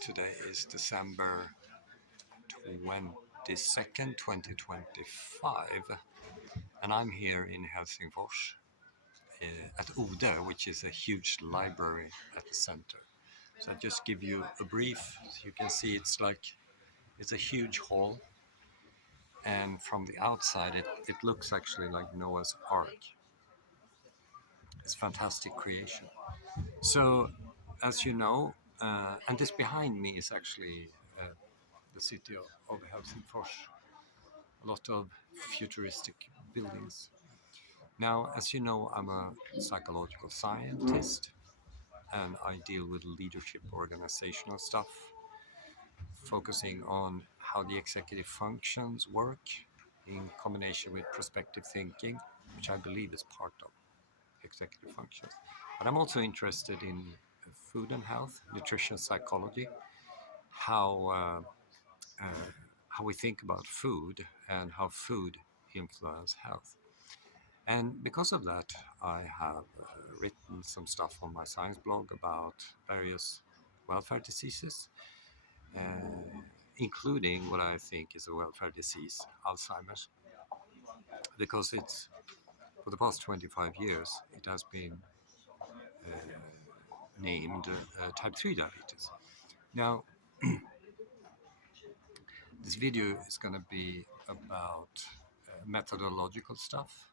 Today is December 22nd, 2025, and I'm here in Helsingfors at Ode, which is a huge library at the center. So I'll just give you a brief. So you can see it's a huge hall, and from the outside it looks actually like Noah's Ark. It's a fantastic creation. So, as you know, and this behind me is actually the city of Helsingfors. A lot of futuristic buildings. Now, as you know, I'm a psychological scientist and I deal with leadership organizational stuff, focusing on how the executive functions work in combination with prospective thinking, which I believe is part of executive functions. But I'm also interested in food and health, nutrition psychology, how how we think about food and how food influence health. And because of that, I have written some stuff on my science blog about various welfare diseases, uh, including what I think is a welfare disease, Alzheimer's, because it's for the past 25 years it has been named type 3 diabetes. Now, this video is going to be about methodological stuff,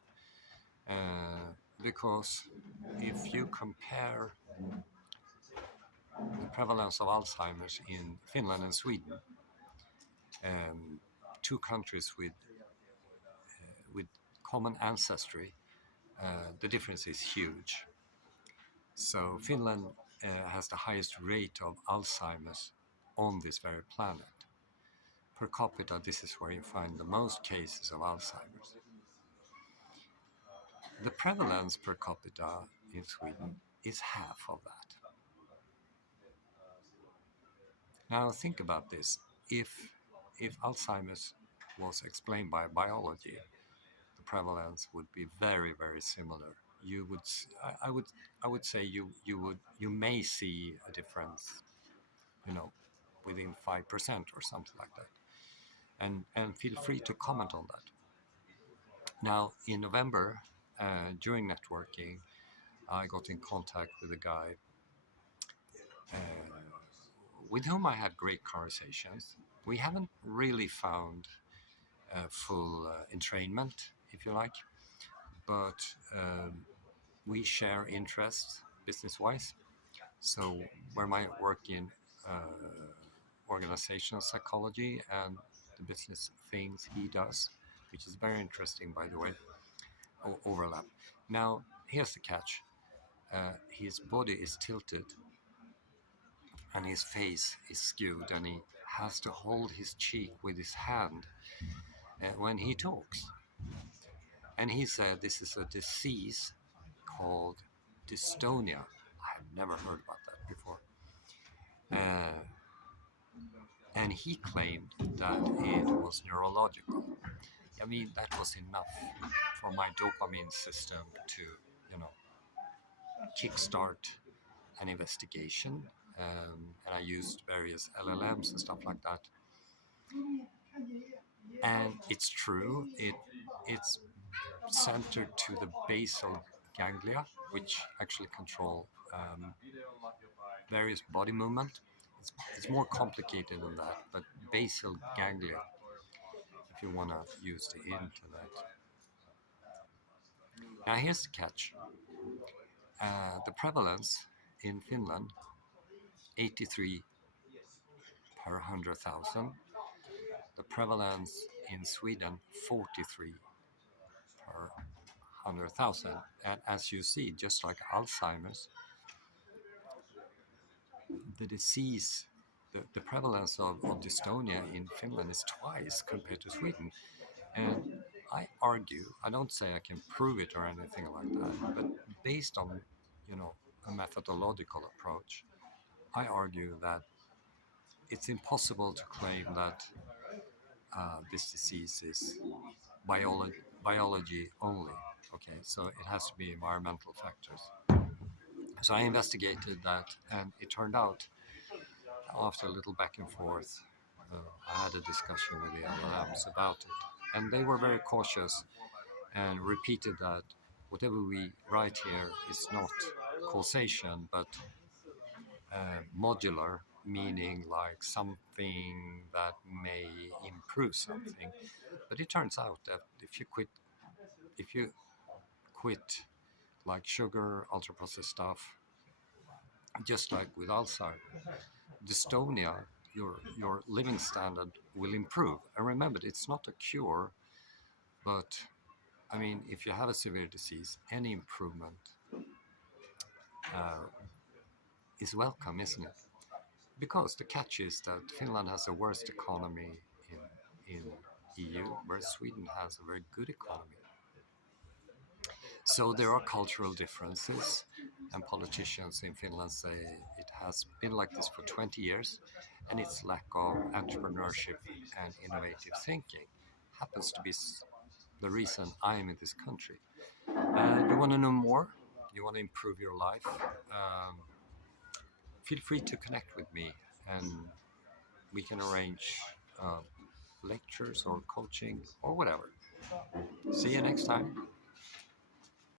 because if you compare the prevalence of Alzheimer's in Finland and Sweden, two countries with common ancestry, the difference is huge. So Finland has the highest rate of Alzheimer's on this very planet. Per capita, this is where you find the most cases of Alzheimer's. The prevalence per capita in Sweden is half of that. Now think about this. If Alzheimer's was explained by biology, the prevalence would be very, very similar. I would say you may see a difference, within 5% or something like that. And feel free to comment on that. Now, in November, during networking, I got in contact with a guy with whom I had great conversations. We haven't really found full entrainment, if you like, but we share interests business-wise. So where I work in organizational psychology and the business things he does, which is very interesting, by the way, overlap. Now, here's the catch. His body is tilted and his face is skewed, and he has to hold his cheek with his hand when he talks. And he said this is a disease called dystonia. I have never heard about that before. And he claimed that it was neurological. I mean, that was enough for my dopamine system to, kickstart an investigation. And I used various LLMs and stuff like that. And it's true, it's centered to the basal ganglia, which actually control various body movement. It's more complicated than that, but basal ganglia, if you want to use the internet. Now here's the catch. The prevalence in Finland, 83 per 100,000. The prevalence in Sweden, 43 per 100,000. And as you see, just like Alzheimer's, the disease, the prevalence of dystonia in Finland is twice compared to Sweden. And I argue, I don't say I can prove it or anything like that, but based on, a methodological approach, I argue that it's impossible to claim that this disease is biology only. Okay, so it has to be environmental factors. So I investigated that, and it turned out after a little back and forth, I had a discussion with the LLMs about it, and they were very cautious and repeated that whatever we write here is not causation, but modular, meaning like something that may improve something. But it turns out that if you quit like sugar, ultra processed stuff, just like with Alzheimer, dystonia, your living standard will improve. And remember, it's not a cure, but I mean, if you have a severe disease, any improvement uh, is welcome, isn't it? Because the catch is that Finland has the worst economy in EU, whereas Sweden has a very good economy. So there are cultural differences, and politicians in Finland say it has been like this for 20 years, and its lack of entrepreneurship and innovative thinking happens to be the reason I am in this country. You want to know more? You want to improve your life? Feel free to connect with me, and we can arrange lectures or coaching or whatever. See you next time.